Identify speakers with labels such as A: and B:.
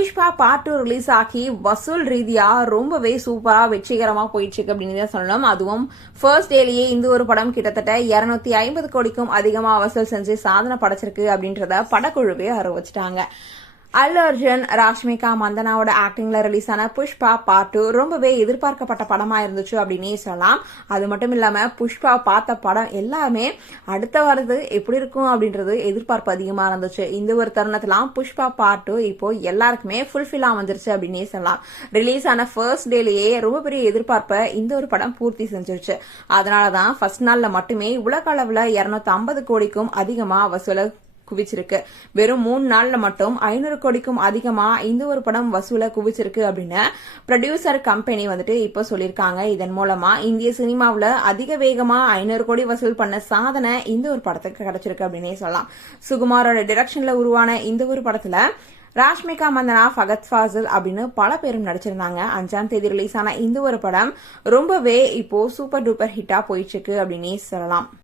A: Pushpa part two release ஆகி வசூல் ரீதியா ரொம்பவே சூப்பரா வெற்றிகரமா போயிட்டு இருக்கு அப்படின்னு தான் சொல்லணும். அதுவும் ஃபர்ஸ்ட் டேலேயே இந்த ஒரு படம் கிட்டத்தட்ட இருநூத்தி ஐம்பது கோடிக்கும் அதிகமா வசூல் செஞ்சு சாதனை படைச்சிருக்கு அப்படின்றத படக்குழுவே அறிவிச்சிட்டாங்க. அல்லு அர்ஜுன் ராஷ்மிகா மந்தனாவோட ஆக்டிங்ல ரிலீஸ் ஆன புஷ்பா பார்ட் டூ ரொம்பவே எதிர்பார்க்கப்பட்ட படமா இருந்துச்சு அப்படின்னே சொல்லலாம். அது மட்டும் இல்லாம புஷ்பா பார்த்த படம் எல்லாமே அடுத்த வரது எப்படி இருக்கும் அப்படின்றது எதிர்பார்ப்பு அதிகமா இருந்துச்சு. இந்த ஒரு தருணத்திலாம் புஷ்பா பார்ட் டூ இப்போ எல்லாருக்குமே ஃபுல்ஃபில்லா வந்துருச்சு அப்படின்னே சொல்லலாம். ரிலீஸ் ஆன ஃபர்ஸ்ட் டேலேயே ரொம்ப பெரிய எதிர்பார்ப்பை இந்த ஒரு படம் பூர்த்தி செஞ்சிருச்சு. அதனாலதான் ஃபர்ஸ்ட் நாள்ல மட்டுமே உலக அளவுல இருநூத்தி ஐம்பது கோடிக்கும் அதிகமா வசூல குவிச்சிருக்கு. வெறும் மூணு நாள்ல மட்டும் ஐநூறு கோடிக்கும் அதிகமா இந்த ஒரு படம் வசூல குவிச்சிருக்கு அப்படின்னு ப்ரொடியூசர் கம்பெனி வந்துட்டு இப்போ சொல்லியிருக்காங்க. இதன் மூலமா இந்திய சினிமாவில் அதிக வேகமா ஐநூறு கோடி வசூல் பண்ண சாதனை இந்த ஒரு படத்துக்கு கிடைச்சிருக்கு அப்படின்னே சொல்லலாம். சுகுமாரோட டிரெக்ஷன்ல உருவான இந்த ஒரு படத்துல ராஷ்மிகா மந்தனா ஃபகத் ஃபாசில் அப்படின்னு பல பேரும் நடிச்சிருந்தாங்க. அஞ்சாம் தேதி ரிலீஸ் ஆன இந்த ஒரு படம் ரொம்பவே இப்போ சூப்பர் டூப்பர் ஹிட்டா போயிட்டு இருக்கு அப்படின்னே சொல்லலாம்.